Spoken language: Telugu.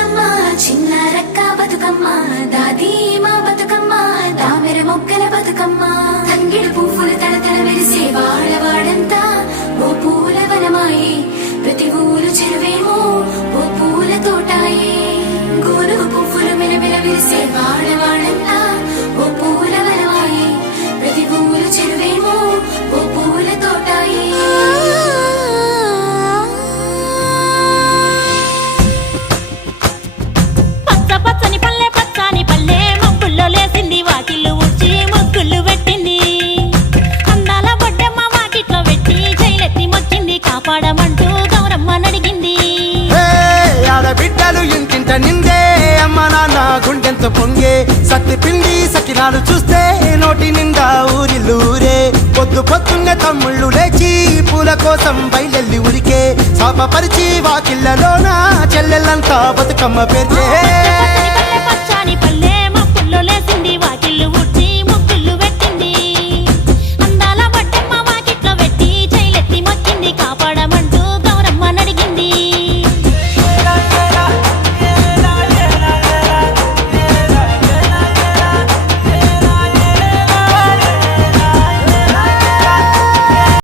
బతుకమ్మ చిన్న రక్క బతుకమ్మ దాది మా బతుకమ్మ దామెర మొక్కల బతుకమ్మ తంగిడు పువ్వులు తడతడ మెరిసే వాడవాడంతా ఓ పూల వనమాయే ప్రతి ఊరు చెరువేమో ఓ పూల తోటాయే గోరు పువ్వులు మెరమెర మెరిసే వాడవాడంతా ఓ పూల వనమాయే ప్రతి ఊరు చెరువేమో ఓ పూల తోటాయే పచ్చని పల్లె పచ్చని పల్లె మబ్బుల్లో లేసింది వాకిళ్ళు ఊడ్చి ముగ్గులు పెట్టింది అందాల బొడ్డమ్మ వాకిట్లో పెట్టి జైలెత్తి మొక్కింది కాపాడమంటూ గౌరమ్మ నడిగింది ఆడబిడ్డలు ఇంటింట నిందే అమ్మ నాన్న గుండెంత పొంగే సత్తి పిండి సకినాలు చూస్తే నోటి నిండా ఊరిల్లూరే పొద్దు పొద్దున్న తమ్ముళ్ళు లేచి పూల కోసం బయలెల్లి ఉరికే శాపపరిచి వాకిళ్ళలోన చెల్లెళ్ళంతా బతుకమ్మ పేర్చే